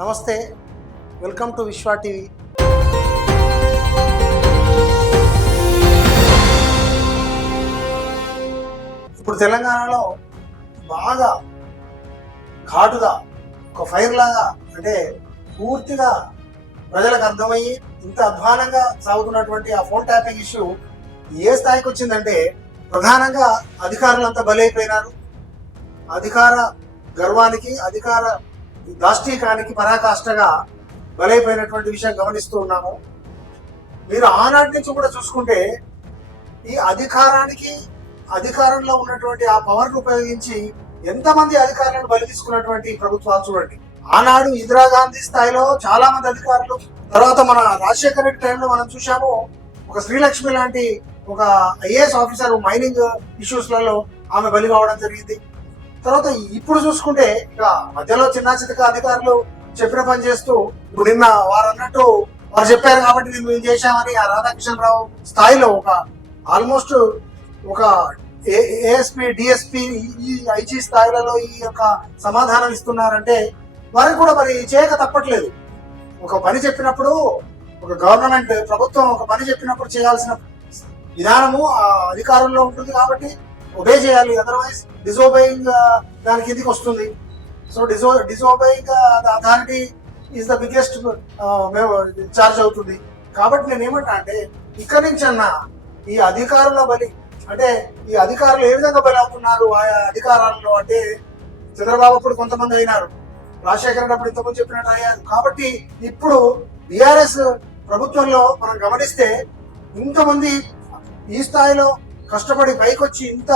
నమస్తే, welcome to విశ్వ TV. ఇప్పుడు తెలంగాణలో బాగా ఘాటుగా ఒక ఫైర్ లాగా అంటే పూర్తిగా ప్రజలకు అర్థమయ్యి ఇంత అధ్వానంగా సాగుతున్నటువంటి ఆ ఫోన్ ట్యాపింగ్ ఇష్యూ ఏ స్థాయికి వచ్చిందంటే ప్రధానంగా అధికారులంతా బలైపోయినారు. అధికార గర్వానికి, అధికార దాష్టీకానికి పరాకాష్ఠగా బలైపోయినటువంటి విషయం గమనిస్తూ ఉన్నాము. మీరు ఆనాటి నుంచి కూడా చూసుకుంటే ఈ అధికారంలో ఉన్నటువంటి ఆ పవర్ను ఉపయోగించి ఎంతమంది అధికారులను బలి తీసుకున్నటువంటి ప్రభుత్వాలు చూడండి. ఆనాడు ఇందిరాగాంధీ స్థాయిలో చాలా మంది అధికారులు, తర్వాత మన రాజశేఖర రెడ్డి టైంలో మనం చూసాము ఒక శ్రీలక్ష్మి లాంటి ఒక ఐఏఎస్ ఆఫీసర్ మైనింగ్ ఇష్యూస్లలో ఆమె బలి కావడం జరిగింది. తర్వాత ఇప్పుడు చూసుకుంటే ఇక మధ్యలో చిన్న చితక అధికారులు చెప్పిన పని చేస్తూ ఇప్పుడు నిన్న వారు అన్నట్టు వారు చెప్పారు కాబట్టి మేము చేశామని ఆ రాధాకిషన్ రావు స్థాయిలో ఒక ఆల్మోస్ట్ ఒక ఏఎస్పీ, డిఎస్పీ, ఈ ఐజీ స్థాయిలలో ఈ యొక్క సమాధానం ఇస్తున్నారంటే వారికి కూడా మరి చేయక తప్పట్లేదు. ఒక పని చెప్పినప్పుడు ఒక గవర్నమెంట్ ప్రభుత్వం ఒక పని చెప్పినప్పుడు చేయాల్సిన విధానము ఆ అధికారంలో ఉంటుంది కాబట్టి ఒబే చేయాలి, అదర్వైజ్ డిజోబేయింగ్ దాని కిందికి వస్తుంది. So disobeying authority is the biggest charge అవుతుంది. కాబట్టి నేను ఏమంటా అంటే ఇక్కడి నుంచి అన్న ఈ అధికారుల బలి అంటే ఈ అధికారులు ఏ విధంగా బలి అవుతున్నారు ఆయా అధికారాలలో అంటే చంద్రబాబు అప్పుడు కొంతమంది అయినారు, రాజశేఖర రెడ్డి అప్పుడు ఇంతకుముందు చెప్పినట్టు అయ్యారు. కాబట్టి ఇప్పుడు బీఆర్ఎస్ ప్రభుత్వంలో మనం గమనిస్తే ఇంతమంది ఈ స్థాయిలో కష్టపడి పైకొచ్చి ఇంత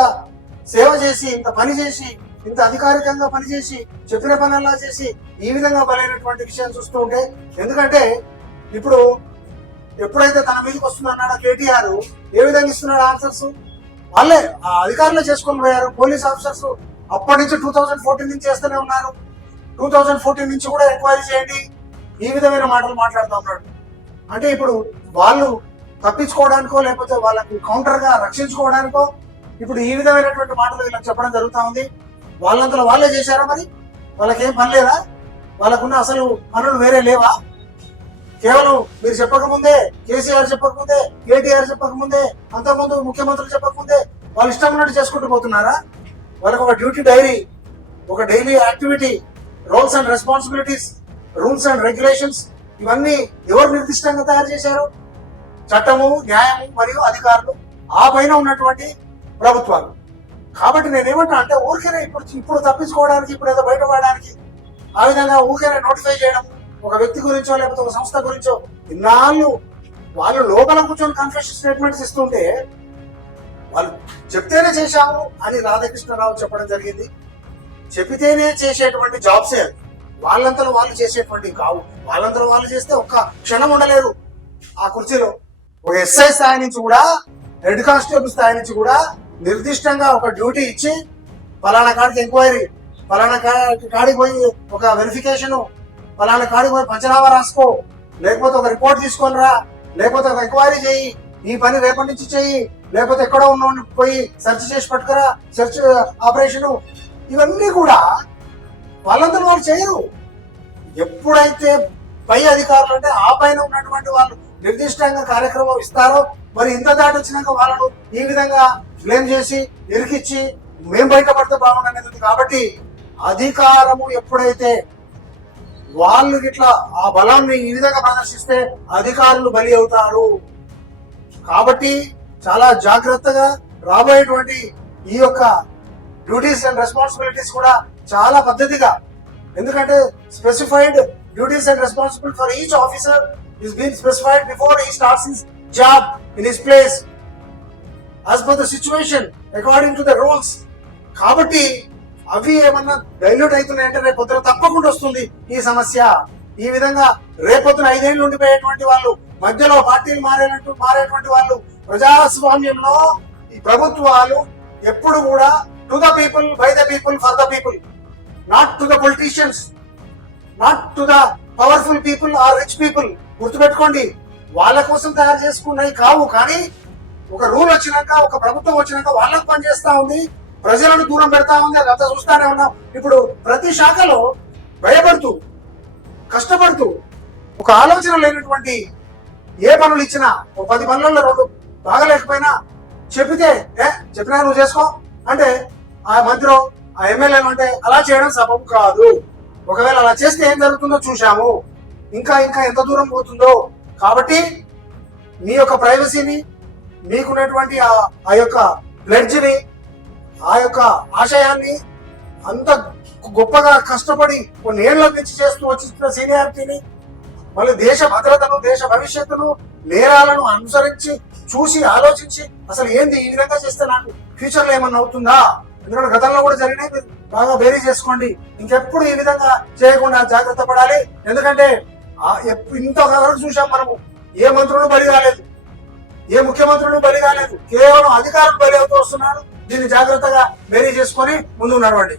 సేవ చేసి, ఇంత పని చేసి, ఇంత అధికారికంగా పనిచేసి, చెప్పిన పనుల్లా చేసి ఈ విధంగా బలైనటువంటి విషయం చూస్తూ ఉంటే, ఎందుకంటే ఇప్పుడు ఎప్పుడైతే తన మీదకి వస్తుందన్నాడో కేటీఆర్ ఏ విధంగా ఇస్తున్నాడు ఆన్సర్స్ వాళ్ళే ఆ అధికారులు చేసుకొని పోయారు. పోలీస్ ఆఫీసర్స్ అప్పటి నుంచి 2014 నుంచి చేస్తూనే ఉన్నారు. 2014 నుంచి కూడా ఎంక్వైరీ చేయండి ఈ విధమైన మాటలు మాట్లాడుతూ ఉన్నాడు. అంటే ఇప్పుడు వాళ్ళు తప్పించుకోవడానికో లేకపోతే వాళ్ళకు కౌంటర్ గా రక్షించుకోవడానికో ఇప్పుడు ఈ విధమైనటువంటి మాటలు వీళ్ళకి చెప్పడం జరుగుతూ ఉంది. వాళ్ళంతలో వాళ్ళే చేశారా? మరి వాళ్ళకేం పని లేదా? వాళ్ళకున్న అసలు పనులు వేరే లేవా? కేవలం మీరు చెప్పకముందే, కేసీఆర్ చెప్పకముందే, కేటీఆర్ చెప్పకముందే, అంతకుముందు ముఖ్యమంత్రులు చెప్పకముందే వాళ్ళు ఇష్టం ఉన్నట్టు చేసుకుంటూ పోతున్నారా? వాళ్ళకు ఒక డ్యూటీ డైరీ, ఒక daily activity, roles and responsibilities, rules and regulations ఇవన్నీ ఎవరు నిర్దిష్టంగా తయారు చేశారు? చట్టము, న్యాయము మరియు అధికారులు, ఆ పైన ఉన్నటువంటి ప్రభుత్వాలు. కాబట్టి నేనేమంటా అంటే ఊరికేనే ఇప్పుడు తప్పించుకోవడానికి, ఇప్పుడు ఏదో బయటపడడానికి ఆ విధంగా ఊరికేనే నోటిఫై చేయడం ఒక వ్యక్తి గురించో లేకపోతే ఒక సంస్థ గురించో ఇన్నాళ్ళు వాళ్ళు లోపల కూర్చొని కన్ఫెషన్ స్టేట్మెంట్స్ ఇస్తుంటే వాళ్ళు చెప్తేనే చేశాము అని రాధాకృష్ణరావు చెప్పడం జరిగింది. చెప్పితేనే చేసేటువంటి జాబ్సే వాళ్ళంతలో వాళ్ళు చేసేటువంటి కావు. వాళ్ళంతలో వాళ్ళు చేస్తే ఒక్క క్షణం ఉండలేరు ఆ కుర్చీలో. ఒక ఎస్ఐ స్థాయి నుంచి కూడా, హెడ్ కానిస్టేబుల్ స్థాయి నుంచి కూడా నిర్దిష్టంగా ఒక డ్యూటీ ఇచ్చి ఫలానా కాడికి ఎంక్వైరీ, ఫలానా కాడికి పోయి ఒక వెరిఫికేషన్, ఫలానా కాడికి పోయి పంచనామా రాసుకో, లేకపోతే ఒక రిపోర్ట్ తీసుకొని రా, లేకపోతే ఒక ఎంక్వైరీ చేయి, ఈ పని రేపటి నుంచి చెయ్యి, లేకపోతే ఎక్కడో ఉన్న పోయి సెర్చ్ చేసి పట్టుకురా, సెర్చ్ ఆపరేషన్, ఇవన్నీ కూడా వాళ్ళందరూ వాళ్ళు చేయరు. ఎప్పుడైతే పై అధికారులు అంటే ఆ పైన ఉన్నటువంటి వాళ్ళు నిర్దిష్టంగా కార్యక్రమం ఇస్తారో మరి ఇంత దాటి వచ్చినాక వాళ్ళను ఈ విధంగా బ్లేమ్ చేసి ఇరికిచ్చి మేము బయటపడితే బాగుండనేది. కాబట్టి అధికారము ఎప్పుడైతే వాళ్ళు ఇట్లా ఆ బలాన్ని ఈ విధంగా ప్రదర్శిస్తే అధికారులు బలి అవుతారు. కాబట్టి చాలా జాగ్రత్తగా రాబోయేటువంటి ఈ యొక్క డ్యూటీస్ అండ్ రెస్పాన్సిబిలిటీస్ కూడా చాలా పద్ధతిగా, ఎందుకంటే specified duties and responsibility for each officer is being specified before he starts his job in his place as per the situation according to the rules. కాబట్టి అవి ఏమన్నా డైల్యూట్ అవుతున్నాయంటే రేపొద్దున తప్పకుండా వస్తుంది ఈ సమస్య. ఈ విధంగా రేపొద్దున 5 ఏళ్ళు ఉండిపోయేటువంటి వాళ్ళు, మధ్యలో పార్టీలు మారేటువంటి వాళ్ళు, ప్రజాస్వామ్యంలో ఈ ప్రభుత్వాలు ఎప్పుడు కూడా to the people, by the people, for the people, not to the politicians, not to the powerful people or rich people. గుర్తుపెట్టుకోండి, వాళ్ళ కోసం తయారు చేసుకున్నాయి కావు. కానీ ఒక రూల్ వచ్చినాక, ఒక ప్రభుత్వం వచ్చినాక వాళ్ళకు పనిచేస్తా ఉంది, ప్రజలను దూరం పెడతా ఉంది. అదంతా చూస్తానే ఉన్నాం. ఇప్పుడు ప్రతి శాఖలో భయపడుతూ కష్టపడుతూ ఒక ఆలోచన లేనటువంటి ఏ పనులు ఇచ్చినా ఓ 10 పనులలో 2 బాగలేకపోయినా చెప్పితే చెప్పినా నువ్వు చేసుకో అంటే ఆ మంత్రి ఆ ఎమ్మెల్యేలు అంటే అలా చేయడం సబబు కాదు. ఒకవేళ అలా చేస్తే ఏం జరుగుతుందో చూశాము, ఇంకా ఇంకా ఎంత దూరం పోతుందో. కాబట్టి మీ యొక్క ప్రైవసీని, మీకున్నటువంటి ఆ యొక్క ప్లెడ్జ్ని, ఆ యొక్క ఆశయాన్ని, అంత గొప్పగా కష్టపడి కొన్ని ఏళ్ల నుంచి చేస్తూ వచ్చిన సీనియారిటీని, మళ్ళీ దేశ భద్రతను, దేశ భవిష్యత్తును, నేరాలను అనుసరించి చూసి ఆలోచించి అసలు ఏంది ఈ విధంగా చేస్తే నాకు ఫ్యూచర్ లో ఏమన్నా అవుతుందా, ఎందుకంటే గతంలో కూడా జరిగినాయి, మీరు బాగా బేరీ చేసుకోండి. ఇంకెప్పుడు ఈ విధంగా చేయకుండా జాగ్రత్త పడాలి. ఎందుకంటే ఇంతవరకు చూసాం మనము, ఏ మంత్రులు బలి కాలేదు, ఏ ముఖ్యమంత్రులు బలి కాలేదు, కేవలం అధికారులు బలి అవుతూ వస్తున్నారు. దీన్ని జాగ్రత్తగా బేరీ చేసుకొని ముందుకు నడవండి.